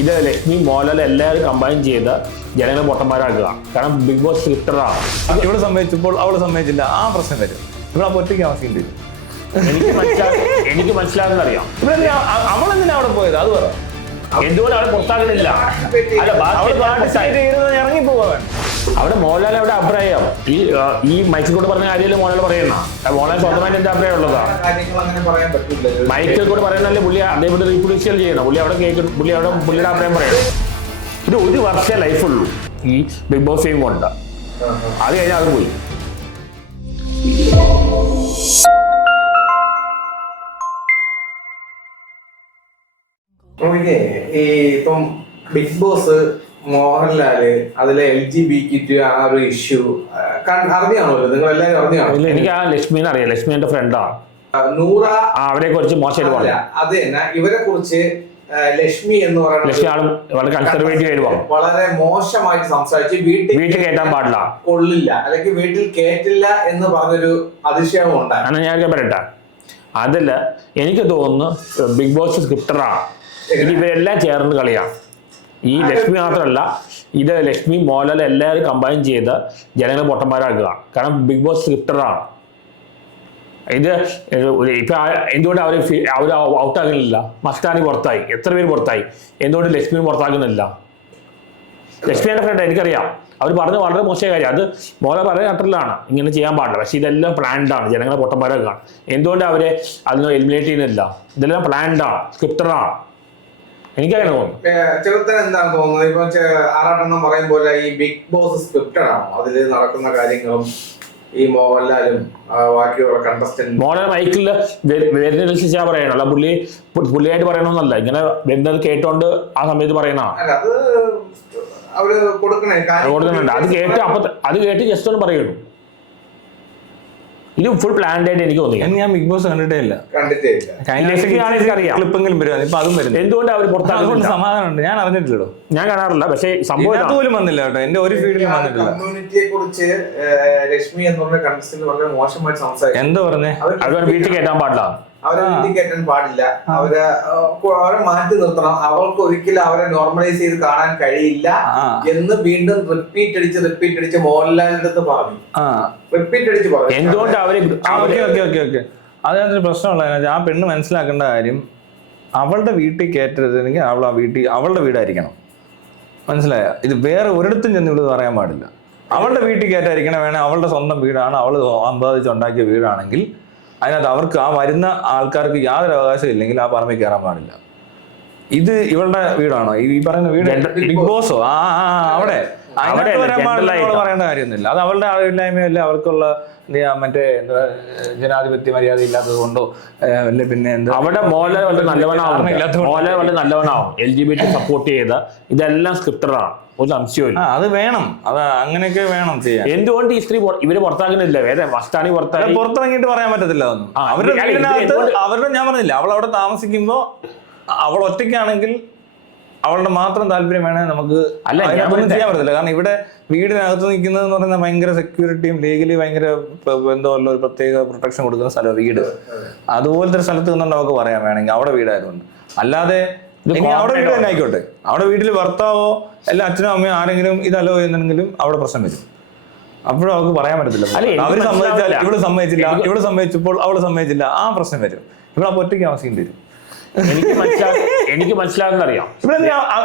ഇത് ലക്ഷ്മി മോഹൻലാൽ എല്ലാവരും കമ്പൈൻ ചെയ്ത് ജനങ്ങളെ പൊട്ടന്മാരാക്കുക. കാരണം ബിഗ് ബോസ് സ്ക്രിപ്റ്ററാണ്. ഇവിടെ സമ്മതിച്ചപ്പോൾ അവള് സമ്മതിച്ചില്ല, ആ പ്രശ്നം വരും. ഇവിടെ ഒറ്റയ്ക്ക് ആവശ്യം വരും. എനിക്ക് മനസ്സിലാകുന്നറിയാം. ഇവിടെ അവളെന്തിനാ അവിടെ പോയത് അത് പറ. എന്തുകൊണ്ട് അവിടെ പുറത്താകുന്നില്ല? ഇറങ്ങി പോവാൻ അവിടെ മോഹൻലാൽ അവിടെ അഭിപ്രായം ഈ മൈക്കിൾ കൂടെ പറഞ്ഞ കാര്യമല്ലേ മോഹൻലാൽ പറയുന്ന. മോഹൻലാൽ സ്വന്തമായിട്ട് എന്താ അഭിപ്രായം ഉള്ളതാണ്. മൈക്കിൾ കൂടെ പറയുന്നല്ലേ പുള്ളി അതേപോലെ റീപ്രൊഡ്യൂഷ്യൽ ചെയ്യണം. പുള്ളി അവിടെ പുള്ളിയുടെ അഭിപ്രായം പറയണം. ഇത് 1 വർഷമേ ലൈഫുള്ളൂ ഈ ബിഗ് ബോസ് ഫെയിം കൊണ്ട്. അത് കഴിഞ്ഞാൽ അത് പോയി. ഇപ്പം ബിഗ് ബോസ് മോഹൻലാല് അതിലെ LGBT ആ ഒരു ഇഷ്യൂ അറിഞ്ഞാണല്ലോ, നിങ്ങൾ എല്ലാവരും അറിഞ്ഞാണോ? എനിക്ക് ആ ലക്ഷ്മിനെ അറിയാം. ലക്ഷ്മി എന്റെ ഫ്രണ്ടാണ്. നൂറ അവരെ കുറിച്ച് മോശമായിട്ട് പറഞ്ഞു. അത് തന്നെ ഇവരെ കുറിച്ച് ലക്ഷ്മി എന്ന് പറയുന്നത് വളരെ മോശമായിട്ട് സംസാരിച്ച് വീട്ടിൽ കയറ്റാൻ പാടില്ല, കൊള്ളില്ല, അല്ലെങ്കിൽ വീട്ടിൽ കേറ്റില്ല എന്ന് പറഞ്ഞൊരു അതിശയം ഉണ്ടായി. ഞാൻ പറയട്ടെ, അതില് എനിക്ക് തോന്നുന്നു ബിഗ് ബോസ് സ്ക്രിപ്റ്ററാണ്. ഇവരെല്ലാം ചേർന്ന് കളിയാണ്. ഈ ലക്ഷ്മി മാത്രമല്ല, ഇത് ലക്ഷ്മി മോഹൻലാൽ എല്ലാവരും കമ്പൈൻ ചെയ്ത് ജനങ്ങളെ പൊട്ടന്മാരാക്കുക. കാരണം ബിഗ് ബോസ് സ്ക്രിപ്റ്ററാണ്. ഇത് ഇപ്പൊ എന്തുകൊണ്ട് അവർ ഔട്ടാകുന്നില്ല? മസ്താനി പുറത്തായി, എത്ര പേര് പുറത്തായി. എന്തുകൊണ്ട് ലക്ഷ്മി പുറത്താക്കുന്നില്ല? ലക്ഷ്മിയുടെ ഫ്രണ്ട് എനിക്കറിയാം, അവർ പറഞ്ഞത് വളരെ മോശമായ കാര്യം. അത് മോഹൻലാൽ പറയുന്ന ഘട്ടത്തിലാണ് ഇങ്ങനെ ചെയ്യാൻ പാടില്ല. പക്ഷെ ഇതെല്ലാം പ്ലാൻഡാണ്. ജനങ്ങളെ പൊട്ടന്മാരാക്കുകയാണ്. എന്തുകൊണ്ട് അവരെ അതിന് എലിമിനേറ്റ് ചെയ്യുന്നില്ല? ഇതെല്ലാം പ്ലാൻഡാണ്, സ്ക്രിപ്റ്ററാണ്. എനിക്കങ്ങനെ തോന്നുന്നു. ചെറുത്തൻ എന്താണ് തോന്നുന്നത്? ഇപ്പൊ ആറാട്ടെണ്ണം പറയും പോലെ ഈ ബിഗ് ബോസ് സ്ക്രിപ്റ്റഡ് ആണോ? അതിൽ നടക്കുന്ന കാര്യങ്ങളും ഈ മോഹൻലാലും ബാക്കിയുള്ള കണ്ടസ്റ്റന്റ് മോഹൻലാൽ മൈക്കിൽ വരുന്നതിനനുസരിച്ചാ പറയണം. അല്ല പുള്ളിയായിട്ട് പറയണമെന്നല്ല, ഇങ്ങനെ വരുന്നത് കേട്ടോണ്ട് ആ സമയത്ത് പറയണതാണ്. അത് അവര് കൊടുക്കുന്നുണ്ട്. അത് കേട്ട് ജസ്റ്റ് ഒന്ന് പറയുള്ളൂ. ഇത് ഫുൾ പ്ലാൻഡ് ആയിട്ട് എനിക്ക് തോന്നി. ഞാൻ ബിഗ് ബോസ് കണ്ടിട്ടേ ഇല്ല. ക്ലിപ്പെങ്കിലും വരും. ഇപ്പൊ അതും വരും. എന്തുകൊണ്ട് അവർ പുറത്താകുന്നുണ്ട്? സമാധാനമുണ്ട്. ഞാൻ അറിഞ്ഞിട്ടില്ലല്ലോ. ഞാൻ കാണാറില്ല. പക്ഷേ സംഭവം പോലും വന്നില്ല കേട്ടോ. എന്റെ ഒരു ഫീൽഡിലും വന്നിട്ടില്ല. കമ്മ്യൂണിറ്റിയെ കുറിച്ച് രശ്മി എന്ന് പറഞ്ഞ കണ്ടസ്റ്റന്റ് വളരെ മോശമായിട്ട് സംസാരിച്ചു. എന്താ പറഞ്ഞേ? അവർ വീട്ടിൽ കയറ്റാൻ പാടില്ല, അവരെ വീട്ടിൽ കയറ്റാൻ പാടില്ല, അവരെ മാറ്റി നിർത്തണം, അവർക്ക് ഒരിക്കലും അവരെ നോർമലൈസ് ചെയ്ത് കാണാൻ കഴിയില്ല എന്ന് വീണ്ടും റിപ്പീറ്റ് അടിച്ച് മോഹൻലാലിന്റെ അടുത്ത് പറഞ്ഞു. റിപ്പീറ്റ് അടിച്ച് പറഞ്ഞു. എന്തുകൊണ്ട് അതിനകത്തൊരു പ്രശ്നമുള്ള ആ പെണ്ണ് മനസ്സിലാക്കേണ്ട കാര്യം, അവളുടെ വീട്ടിൽ കയറ്റരുതെങ്കിൽ അവളുടെ വീടായിരിക്കണം. മനസ്സിലായ? ഇത് വേറെ ഒരിടത്തും ചെന്ന് ഇവിടെ പറയാൻ പാടില്ല. അവളുടെ വീട്ടിൽ കയറ്റായിരിക്കണം. വേണേ അവളുടെ സ്വന്തം വീടാണ്, അവൾ സമ്പാദിച്ചുണ്ടാക്കിയ വീടാണെങ്കിൽ അതിനകത്ത് അവർക്ക് ആ വരുന്ന ആൾക്കാർക്ക് യാതൊരു അവകാശം ഇല്ലെങ്കിൽ ആ പറമ്പിൽ കയറാൻ പാടില്ല. ഇത് ഇവളുടെ വീടാണോ ഈ പറയുന്ന വീട്? ബിഗ് ബോസോ? അവിടെ പറയേണ്ട കാര്യമൊന്നുമില്ല. അത് അവളുടെ അറിവില്ലായ്മയല്ലേ, അവർക്കുള്ള മറ്റേ ജനാധിപത്യ മര്യാദ ഇല്ലാത്തത് കൊണ്ടോ അല്ലെ പിന്നെ എന്താ? അവിടെ മോഹൻലാൽ വളരെ നല്ലവനാവും. LGBT സപ്പോർട്ട് ചെയ്ത് ഇതെല്ലാം സ്ക്രിപ്റ്ററാണ്. ഒരു സംശയമില്ല. അത് വേണം. അത് അങ്ങനെയൊക്കെ വേണം ചെയ്യാൻ. എന്തുകൊണ്ട് ഈ സ്ത്രീ ഇവര് പുറത്താക്കുന്നില്ല? വേറെ മസ്താനി പുറത്തിറങ്ങിയിട്ട് പറയാൻ പറ്റത്തില്ല. അതൊന്നും അവരുടെ ഞാൻ പറഞ്ഞില്ല, അവൾ അവിടെ താമസിക്കുമ്പോ അവൾ ഒറ്റയ്ക്കാണെങ്കിൽ അവളുടെ മാത്രം താല്പര്യം വേണേ നമുക്ക് അതിനകത്തൊന്നും ചെയ്യാൻ പറ്റത്തില്ല. കാരണം ഇവിടെ വീടിനകത്ത് നിൽക്കുന്നതെന്ന് പറയുന്നത് ഭയങ്കര സെക്യൂരിറ്റിയും ലീഗലി ഭയങ്കര എന്തോ ഒരു പ്രത്യേക പ്രൊട്ടക്ഷൻ കൊടുക്കുന്ന സ്ഥലം വീട്. അതുപോലത്തെ ഒരു സ്ഥലത്ത് നിന്നുകൊണ്ട് നമുക്ക് പറയാൻ വേണമെങ്കിൽ അവിടെ വീടായതുകൊണ്ട്. അല്ലാതെ അവിടെ വീട് തന്നെ ആയിക്കോട്ടെ, അവിടെ വീട്ടിൽ ഭർത്താവോ അല്ല അച്ഛനോ അമ്മയോ ആരെങ്കിലും ഇതല്ലോ എന്നെങ്കിലും അവിടെ പ്രശ്നം വരും. അപ്പോഴും അവർക്ക് പറയാൻ പറ്റത്തില്ല. അവര് സമ്മതിച്ചാൽ ഇവിടെ സമ്മതിച്ചപ്പോൾ അവള് സമ്മതിച്ചില്ല, ആ പ്രശ്നം വരും. ഇവിടെ ഒറ്റയ്ക്ക് ആവശ്യം വരും. എനിക്ക് മനസ്സിലാകുന്നറിയാം.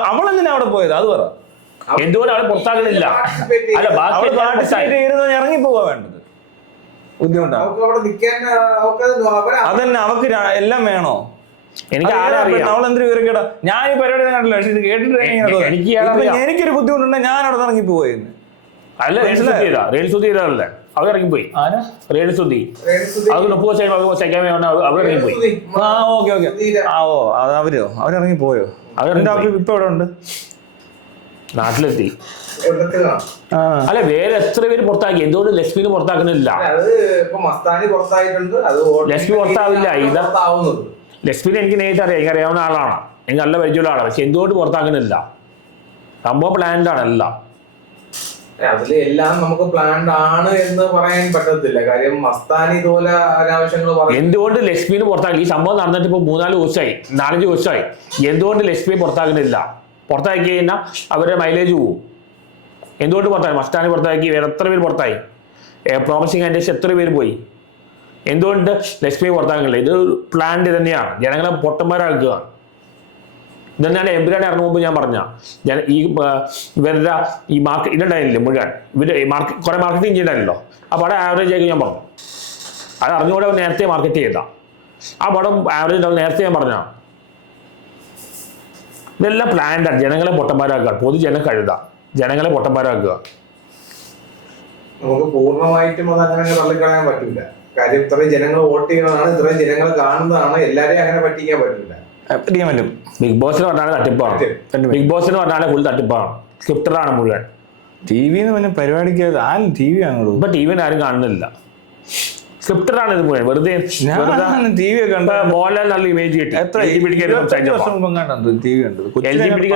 അവളെന്തിനാ അവിടെ പോയത് അത് പറ. എന്തുകൊണ്ട് അവളെ പുറത്താകുന്നില്ല? ഇറങ്ങി പോവാ വേണ്ടത്. ബുദ്ധിമുട്ടാണ്. അതന്നെ അവക്ക് എല്ലാം വേണോ? എനിക്ക് അവളെന്തൊരു വിവരം കേട്ടാ. ഞാൻ ഈ പരിപാടി കണ്ടില്ല. പക്ഷെ ഇത് കേട്ടിട്ട് എനിക്കൊരു ബുദ്ധിമുട്ടുണ്ടെങ്കിൽ ഞാൻ അവിടെ ഇറങ്ങി പോവായിരുന്നു. അല്ല രേണുസുതി അവർ ഇറങ്ങിപ്പോയി. രേണുസുതി അവരിറങ്ങിപ്പോയി. അവരിറങ്ങി പോയോ? ഇപ്പൊ എവിടെ ഉണ്ട്? നാട്ടിലെത്തി. അല്ല വേറെ എത്ര പേര് പുറത്താക്കി? എന്തുകൊണ്ട് ലക്ഷ്മിന് പുറത്താക്കുന്നില്ല? ലക്ഷ്മി പുറത്താവില്ല. ലക്ഷ്മിനെ എനിക്ക് നേരിട്ട് അറിയാം. എനിക്ക് അറിയാവുന്ന ആളാണ്, എനിക്ക് നല്ല പരിചയമുള്ള ആളാണ്. പക്ഷെ എന്തുകൊണ്ട് പുറത്താക്കുന്നില്ല? സംഭവം പ്ലാൻഡാണ് എല്ലാം. അതിലെല്ലാം നമുക്ക് പ്ലാൻഡ് ആണ് എന്ന് പറയാൻ പറ്റത്തില്ല. കാര്യം മസ്താനി ഇതുപോലെ അനാവശ്യങ്ങൾ എന്തുകൊണ്ട് ലക്ഷ്മിന് പുറത്താക്കി? ഈ സംഭവം നടന്നിട്ട് ഇപ്പൊ 3-4 ദിവസമായി, 4-5 ദിവസമായി. എന്തുകൊണ്ട് ലക്ഷ്മിയെ പുറത്താക്കുന്നില്ല? പുറത്താക്കി കഴിഞ്ഞാൽ അവരുടെ മൈലേജ് പോവും. എന്തുകൊണ്ട് പുറത്തായി? മസ്റ്റാനി പുറത്താക്കി, വേറെ എത്ര പേര് പുറത്തായി? പ്രോമിസിങ് കാൻഡിഡേറ്റ്സ് എത്ര പേര് പോയി? എന്തുകൊണ്ട് ലക്ഷ്മി പുറത്താക്കില്ല? ഇത് പ്ലാന്റ് തന്നെയാണ്, ജനങ്ങളെ പൊട്ടന്മാരാക്കുക. ഇതന്നെയാണ് എംപിരാൻ ഇറങ്ങും മുമ്പ് ഞാൻ പറഞ്ഞ ഈ ഇവരുടെ ഈ മാർക്കറ്റ് ഇതുണ്ടായില്ലേ മുഴുവൻ, ഇവര് കുറെ മാർക്കറ്റിംഗ് ചെയ്യണമല്ലോ. ആ പടം ആവറേജ് ആക്കി ഞാൻ പറഞ്ഞു. അത് അറിഞ്ഞുകൂടെ നേരത്തെ മാർക്കറ്റ് ചെയ്ത ആ പടം ആവറേജ് ഉണ്ടാവും നേരത്തെ ഞാൻ പറഞ്ഞ. ഇതെല്ലാം പ്ലാൻഡാണ്. ജനങ്ങളെ പൊട്ടന്മാരാക്കുക, പൊതുജനം കഴുത, ജനങ്ങളെ പൊട്ടന്മാരാക്കുക. നമുക്ക് പൂർണ്ണമായിട്ടും അത് അങ്ങനെ തള്ളിക്കളയാൻ പറ്റില്ല. കാര്യം ഇത്രയും ജനങ്ങൾ വോട്ട് ചെയ്യുന്നതാണ്, ഇത്രയും ജനങ്ങൾ കാണുന്നതാണ്, എല്ലാരെയും അങ്ങനെ പറ്റിക്കാൻ പറ്റില്ല. പറ്റും. ബിഗ് ബോസിന് പറഞ്ഞാൽ തട്ടിപ്പാണ്. ബിഗ് ബോസിന് പറഞ്ഞാൽ ഫുൾ തട്ടിപ്പാണ്, സ്ക്രിപ്റ്ററാണ് മുഴുവൻ. ടി വിന്ന് പറഞ്ഞ പരിപാടിക്ക് ആരും ടി വി ആണോ? ഇപ്പൊ ടി വിന് ആരും കാണുന്നില്ല, സ്ക്രിപ്റ്ററാണ് ഇത് മുഴുവൻ. വെറുതെ ടി വി ഒക്കെ മോഹൻലാൽ നല്ല ഇമേജ് കിട്ടി.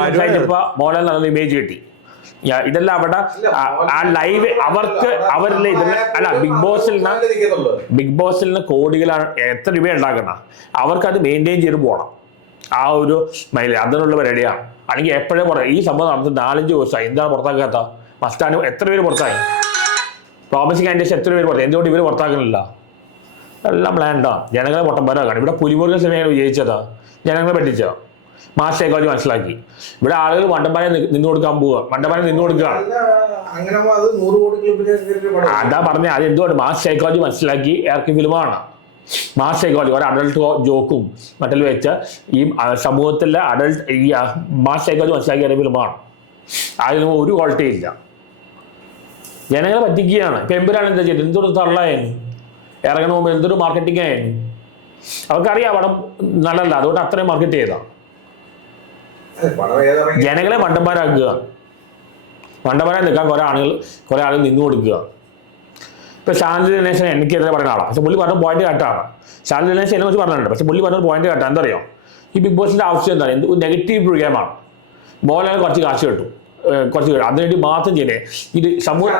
സംസാരിച്ചപ്പോ മോഹൻലാൽ നല്ല ഇമേജ് കിട്ടി. ഇതെല്ലാം അവിടെ ആ ലൈവ് അവർക്ക് അവരിലെ ഇതെല്ലാം അല്ല. ബിഗ് ബോസിൽ നിന്ന് കോടികളാണ്, എത്ര രൂപ ഉണ്ടാക്കണം, അവർക്ക് അത് മെയിൻറ്റെയിൻ ചെയ്ത് പോകണം. ആ ഒരു മൈലേജ് അതിനുള്ള പരിപാടിയാണ്. അല്ലെങ്കിൽ എപ്പോഴും പറയാം ഈ സംഭവം നടത്തി 4-5 ദിവസമായി, എന്താണ് പുറത്താക്കാത്ത? മസ്റ്റാനി എത്ര പേര് പുറത്തായി? പ്രോമിസിങ് കാൻഡിഡേറ്റ്സ് എത്ര പേര് പുറത്തായി? എന്തുകൊണ്ട് ഇവർ പുറത്താക്കുന്നില്ല? എല്ലാം പ്ലാൻഡാണ്, ജനങ്ങളെ പൊട്ടന്മാരാക്കാണ്. ഇവിടെ പുലിമുരുകൻ സിനിമയാണ് വിജയിച്ചതാ, ജനങ്ങളെ പറ്റിച്ച മാസ് സൈക്കോളജി മനസ്സിലാക്കി. ഇവിടെ ആളുകൾ മണ്ടന്മാരെ നിന്ന് കൊടുക്കാൻ പോവുക, മണ്ടന്മാരെ നിന്ന് കൊടുക്കുകയാണ്. അതാ പറഞ്ഞ അത് എന്തുകൊണ്ട് മാസ് സൈക്കോളജി മനസ്സിലാക്കി ഇറക്കിയ ഫിലിമാണ്. മാസ് സൈക്കോളജി ഒരു അഡൾട്ട് ജോക്കും മറ്റിൽ വെച്ച് ഈ സമൂഹത്തിലെ അഡൾട്ട് ഈ മാസ് സൈക്കോളജി മനസ്സിലാക്കി ഇറക്കിയ ഫിലിമാണ്. അതിന് ഒരു ക്വാളിറ്റി ഇല്ല, ജനങ്ങളെ പറ്റിക്കുകയാണ്. ഇപ്പൊ എമ്പുരാൻ എന്താ ചെയ്തത്? എന്തൊരു തള്ളായിരുന്നു, ഇറങ്ങണ മുമ്പ് എന്തൊരു മാർക്കറ്റിംഗ് ആയിരുന്നു. അവർക്കറിയാം പടം നല്ലല്ല, അതുകൊണ്ട് അത്രയും മാർക്കറ്റ് ചെയ്താ. ജനങ്ങളെ മണ്ടന്മാരാക്കുക, മണ്ടന്മാരായി നിൽക്കാൻ കുറെ ആളുകൾ നിന്നു കൊടുക്കുക. ഇപ്പൊ ശാന്തി ദിനേശൻ എനിക്കെതിരെ പറയുന്ന ആളാണ്, പക്ഷെ പുള്ളി പറഞ്ഞ പോയിന്റ് കേട്ടാണ്. ശാന്തി ദിനേശൻ എന്നെ കുറിച്ച് പറഞ്ഞിട്ടുണ്ട്, പക്ഷെ പുള്ളി പറഞ്ഞ പോയിന്റ് കേട്ടാ. എന്താ അറിയോ, ഈ ബിഗ് ബോസിന്റെ ആവശ്യം എന്താണ്? നെഗറ്റീവ് പ്രോഗ്രാമാണ്. മോഹൻലാൽ കുറച്ച് കാശ് കിട്ടും, അതിനുവേണ്ടി മാത്രം ചെയ്യേ. ഇത് സമൂഹം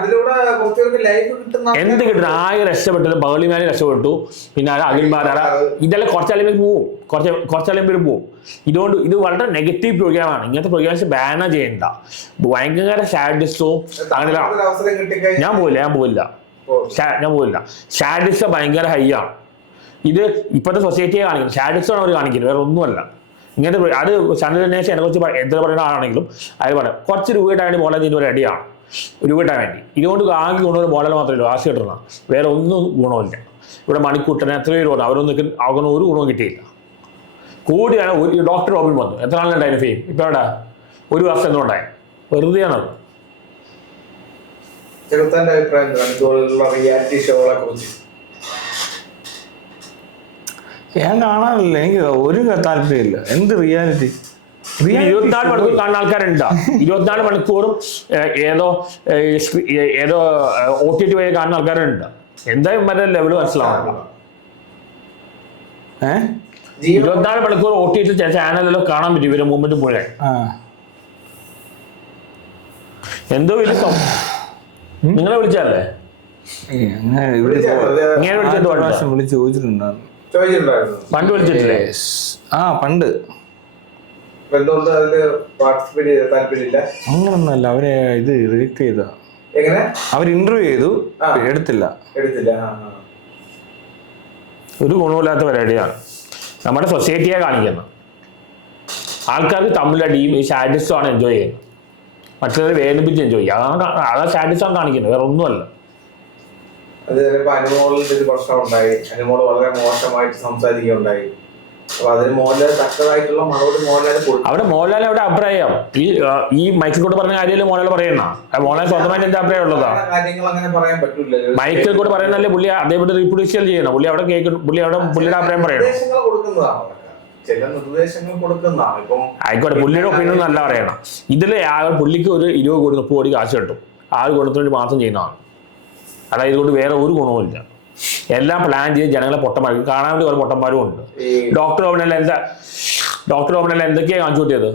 എന്ത് കിട്ടും? ആകെ രക്ഷപ്പെട്ടത് ബഹളിമാനെ രക്ഷപ്പെട്ടു, പിന്നെ അഖിൽമാരാ, ഇതെല്ലാം കുറച്ചാലും പോവും, കുറച്ചാലും പേര് പോവും. ഇതുകൊണ്ട് ഇത് വളരെ നെഗറ്റീവ് പ്രോഗ്രാമാണ്. ഇങ്ങനത്തെ പ്രോഗ്രാംസ് ബാന ചെയ്യണ്ട. ഭയങ്കര സാഡിസ്റ്റും അങ്ങനെ ഞാൻ പോവില്ല. സാഡിസ്റ്റ് ഭയങ്കര ഹൈ ആണ്. ഇത് ഇപ്പോഴത്തെ സൊസൈറ്റിയെ കാണിക്കുന്നത്, സാഡിസ്റ്റാണ് അവർ കാണിക്കുന്നത്, വേറെ ഒന്നുമല്ല. ഇങ്ങനത്തെ അത് ചന്ദ്രനേശം എന്നെ കുറിച്ച് എന്ത് പറയുന്ന ആളാണെങ്കിലും അയാൾ പറയാം കുറച്ച് രൂപ ഇട്ടാൻ വേണ്ടി മോഡൽ ഇതിന് റെഡിയാണ്, രൂപ ഇട്ടാൻ വേണ്ടി. ഇതുകൊണ്ട് ആകെ ഗുണമൊരു മോഡൽ മാത്രമേ കാശ് കിട്ടണം, വേറെ ഒന്നും ഗുണമില്ല. ഇവിടെ മണിക്കൂട്ടനെ എത്ര പേര് വന്നു, അവരൊന്നും ഒരു ഗുണവും കിട്ടിയില്ല. കൂടിയാണ് ഒരു ഡോക്ടർ റോബിൻ വന്നു, എത്ര നാളുണ്ടായിരുന്നു ഫെയിം? ഇപ്പൊ അവിടെ 1 വർഷം എന്തുകൊണ്ടായി? വെറുതെയാണത്. ഞാൻ കാണാറില്ല, എനിക്ക് ഒരു താല്പര്യമില്ല. എന്ത് റിയാലിറ്റി? 24 മണിക്കൂർ കാണുന്ന ആൾക്കാരുണ്ടോ? 24 മണിക്കൂറും ഏതോ OTT വഴി കാണുന്ന ആൾക്കാരുണ്ട്. എന്തായാലും മറ്റേ ലെവല് മനസ്സിലാവണം. 24 മണിക്കൂർ OTT ചാനലിലോ കാണാൻ പറ്റും ഇവര് മൂവ്മെന്റ് മുഴുവൻ. എന്തോ വലിയ നിങ്ങളെ വിളിച്ചല്ലേ? വിളിച്ച് ചോദിച്ചിട്ടുണ്ടായിരുന്നു. പണ്ട് വിളിച്ചിട്ടില്ലേ? പണ്ട്. അങ്ങനൊന്നല്ല, അവരെ ഇത് റിജക്ട് ചെയ്ത. അവർ ഇന്റർവ്യൂ ചെയ്തു, എടുത്തില്ല. ഒരു ഗുണമില്ലാത്ത പരിപാടിയാണ്. നമ്മുടെ സൊസൈറ്റിയെ കാണിക്കുന്നത്. ആൾക്കാർക്ക് തമ്മിലടിയും ഈ സാഡിസ്റ്റാണ് എൻജോയ് ചെയ്യുന്നത്, മറ്റുള്ളവരെ വേദനിപ്പിച്ച് എൻജോയ് ചെയ്യുക. അതാ സാഡിസ്റ്റാണ് കാണിക്കുന്നത്, വേറെ ഒന്നുമല്ല. അത് ചിലപ്പോ അനുമോളിന്റെ ഒരു പ്രശ്നം ഉണ്ടായി, അനുമോള് വളരെ മോശമായിട്ട് സംസാരിക്കുകയുണ്ടായി. അപ്പൊ അതിന് മോഹൻലാൽ തക്കതായിട്ടുള്ള മറുപടി മോഹൻലാൽ കൊടുത്തു. അവിടെ മോഹൻലാൽ അവിടെ അഭിപ്രായം ഈ മൈക്കിൾ കൂടെ പറഞ്ഞ കാര്യമല്ലേ മോഹൻലാൽ പറയണ? മോഹൻലാൽ സ്വന്തമായിട്ട് എന്താ അഭിപ്രായം ഉള്ളതാണ്? കാര്യങ്ങൾ അങ്ങനെ പറയാൻ പറ്റില്ല. മൈക്കിൾ കൂടെ പറയുന്നല്ലേ പുള്ളി അതേപോലെ റീപ്രൊഡ്യൂസ് ചെയ്യണം. പുള്ളി അവിടെ കേൾക്കണം, പുള്ളിയുടെ അഭിപ്രായം പറയണം. ചില നിർദ്ദേശങ്ങൾ കൊടുക്കുന്നതാണ്. ഇപ്പം ആയിക്കോട്ടെ, പുള്ളിയുടെ ഒപ്പീനിയൻ നല്ല പറയണം. ഇതില് പുള്ളിക്ക് ഒരു 20 കോടി 30 കോടി കാശ് കിട്ടും, കൊടുത്തിട്ട് മാത്രം ചെയ്യുന്നതാണ്. അതായത് ഇതുകൊണ്ട് വേറെ ഒരു ഗുണവുമില്ല. എല്ലാം പ്ലാൻ ചെയ്ത് ജനങ്ങളെ പൊട്ടന്മാർ കാണാൻ വേണ്ടി കുറെ പൊട്ടന്മാരും ഉണ്ട്. ഡോക്ടർ ഓപ്പണല്ല എന്തൊക്കെയാണ് കാണിച്ചു കൂട്ടിയത്?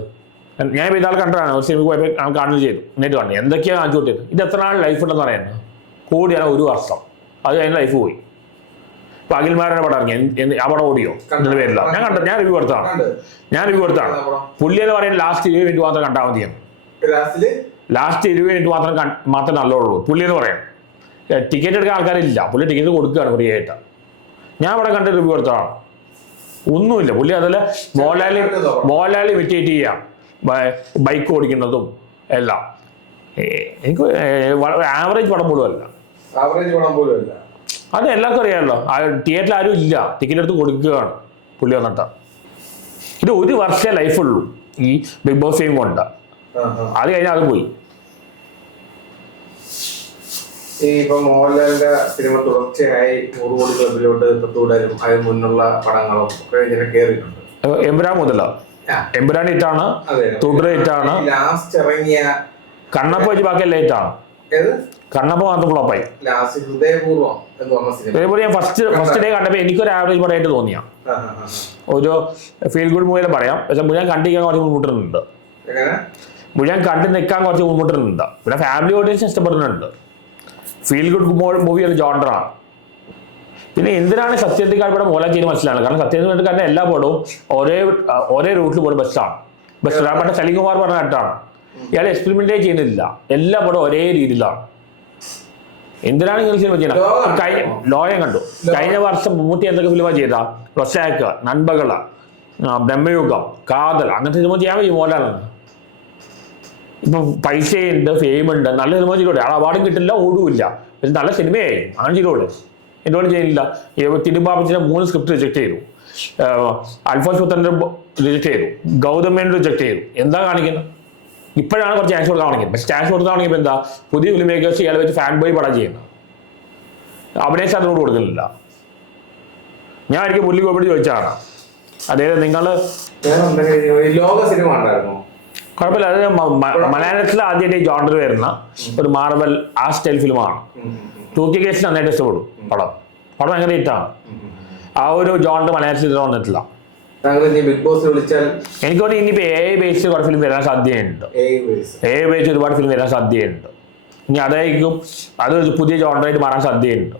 ഞാൻ ഇപ്പോൾ ഇതാൾ കണ്ടതാണ്, സിനിമ പോയപ്പോൾ കാണുകയും ചെയ്തു, എന്നിട്ട് കണ്ടു എന്തൊക്കെയാണ് കാണിച്ചു കൂട്ടിയത്. ഇത് എത്ര നാൾ ലൈഫ് ഉണ്ടെന്ന് പറയുന്നത്? കോടിയാണ് 1 വർഷം, അത് കഴിഞ്ഞ ലൈഫ് പോയി. അഖിൽമാരുടെ പടം ഇറങ്ങി, ആ പടം ഓടിയോ എന്ന പേരില്ല. ഞാൻ റിവ്യൂ കൊടുത്താണ്. പുള്ളി എന്ന് പറയുന്നത് ലാസ്റ്റ് 20 മിനിറ്റ് മാത്രം കണ്ടാൽ മതിയാണ്. ലാസ്റ്റ് 20 മിനിറ്റ് മാത്രമേ നല്ലുള്ളൂ പുള്ളി എന്ന് പറയാം. ടിക്കറ്റ് എടുക്കാൻ ആൾക്കാരില്ല, പുള്ളി ടിക്കറ്റ് കൊടുക്കുകയാണ് ഫ്രീ ആയിട്ട്. ഞാൻ അവിടെ കണ്ട് റിവ്യൂ കൊടുത്തതാണ്. ഒന്നുമില്ല. പുള്ളി അതല്ല മോഹൻലാലി ഇമിറ്റേറ്റ് ചെയ്യാം, ബൈക്ക് ഓടിക്കുന്നതും എല്ലാം. എനിക്ക് ആവറേജ് പടം പോലും അല്ല. അത് എല്ലാവർക്കും അറിയാമല്ലോ. തിയേറ്ററിൽ ആരും ഇല്ല, ടിക്കറ്റ് എടുത്ത് കൊടുക്കുകയാണ് പുള്ളി വന്നിട്ട്. ഇത് 1 വർഷമേ ലൈഫുള്ളൂ ഈ ബിഗ് ബോസ് ഫെയിം കൊണ്ട്. അത് കഴിഞ്ഞാൽ അത് പോയി. ഈ ഇപ്പൊ മോഹൻലാലിന്റെ സിനിമ തുടർച്ചയായി 100 കോടി ക്ലബിലോട്ട് തുടരും, അതിന് മുന്നുള്ള പടങ്ങളും ഒക്കെ ഇങ്ങനെ കേറിയിട്ടുണ്ട്. എമ്പുരാൻ മുതല എമ്പുരാൻ ഹിറ്റാണ്, തുടർ ഹിറ്റാണ്. ലാസ്റ്റ് ഇറങ്ങിയ കണ്ണപ്പ വെച്ച് ബാക്കി എല്ലാം ഹിറ്റാണ്. കണ്ണപ്പ മാത്രം ഫ്ലോപ്പായി. ഹൃദയപൂർവ്വം എന്ന് പറഞ്ഞ സിനിമ ഞാൻ ഫസ്റ്റ് ഡേ കണ്ടപ്പോൾ എനിക്കൊരു ആവറേജ് പടമായിട്ട് തോന്നിയ ഒരു ഫീൽ ഗുഡ് മൂവിയിൽ പറയാം. പക്ഷെ മുഴുവൻ കണ്ടിരിക്കാൻ കുറച്ച് മുൻകൂട്ടുന്നുണ്ട്, മുഴുവൻ കണ്ടു നിൽക്കാൻ കുറച്ച് മുൻകൂട്ടുന്നുണ്ട്. പിന്നെ ഫാമിലി ഓഡിയൻസ് ഇഷ്ടപ്പെടുന്നുണ്ട്. ഫീൽ ഗുഡ് മൂവി ഒരു ജോണ്ടറാണ്. പിന്നെ എന്തിനാണ് സത്യത്തിക്കാരുടെ മോഹൻലാൽ ചെയ്യുന്നത് മനസ്സിലാണ്. കാരണം സത്യത്തിക്കാരുടെ എല്ലാ പടവും ഒരേ റൂട്ടിൽ പോലും ബസ്സാണ്. മറ്റേ സലീംകുമാർ പറഞ്ഞ കേട്ടാണ്, ഇയാൾ എക്സ്പെരിമെന്റേ ചെയ്യുന്നില്ല, എല്ലാ പടവും ഒരേ രീതിയിലാണ്. എന്തിനാണ് ഇങ്ങനെ സിനിമ ചെയ്യുന്നത്? ലോയം കണ്ടു. കഴിഞ്ഞ വർഷം 300 എന്തൊക്കെ ഫിലിമ ചെയ്ത റൊസാക്ക്, നൻപകള, ബ്രഹ്മയുഗം, കാതൽ, അങ്ങനത്തെ സിനിമ ചെയ്യാൻ പറ്റും മോഹൻലാലാണ്. ഇപ്പം പൈസയുണ്ട്, ഫെയിമുണ്ട്, നല്ല സിനിമ ചെയ്തോളൂ. ആ അവാർഡും കിട്ടില്ല, ഓടുമില്ല, പക്ഷെ നല്ല സിനിമയായി അങ്ങനെ ചെയ്തോളൂ. എന്തുകൊണ്ട് ചെയ്യുന്നില്ല? തിരുമ്പാപ്പച്ചിന്റെ 3 സ്ക്രിപ്റ്റ് റിജക്ട് ചെയ്തു, അൽഫോൻസ് പുത്രന്റെ റിജക്ട് ചെയ്തു, ഗൗതം മേനോൻ റിജക്ട് ചെയ്തു. എന്താ കാണിക്കുന്നത്? ഇപ്പോഴാണ് കുറച്ച് ചാൻസ് കൊടുക്കാൻ കാണിക്കുന്നത്. പക്ഷെ ചാൻസ് കൊടുക്കാൻ കാണിക്കുമ്പോൾ എന്താ, പുതിയ ഫിലിം മേക്കേഴ്സ് ഇയാളെ വെച്ച് ഫാൻ ബോയ് പടം ചെയ്യുന്നത്. അഭിനയിച്ച് അതിനോട് കൊടുക്കുന്നില്ല. ഞാൻ എനിക്ക് പുള്ളി കോപ്പിടി ചോദിച്ചാണ്, അതായത് നിങ്ങൾ ലോക സിനിമ ഉണ്ടായിരുന്നു കുഴപ്പമില്ല. അത് മലയാളത്തിൽ ആദ്യമായിട്ട് ജോണ്ടർ വരുന്ന ഒരു മാർവൽ ആ സ്റ്റൈൽ ഫിലിമാണ്. 2K കേസിൽ നന്നായിട്ട് ഇഷ്ടപ്പെടും പടം ഭയങ്കര ഹിറ്റാണ്. ആ ഒരു ജോണ്ടർ മലയാളത്തിൽ ഇത് വന്നിട്ടില്ല. ബിഗ് ബോസ് വിളിച്ചാൽ എനിക്ക് തോന്നുന്നു ഇനിയിപ്പോൾ AI ബേസ്ഡ് കുറേ ഫിലിം വരാൻ സാധ്യതയുണ്ട്. AI ബേസ്ഡ് ഒരുപാട് ഫിലിം വരാൻ സാധ്യതയുണ്ട്. ഇനി അതായിരിക്കും അത് പുതിയ ജോണ്ടറായിട്ട് മാറാൻ സാധ്യതയുണ്ട്.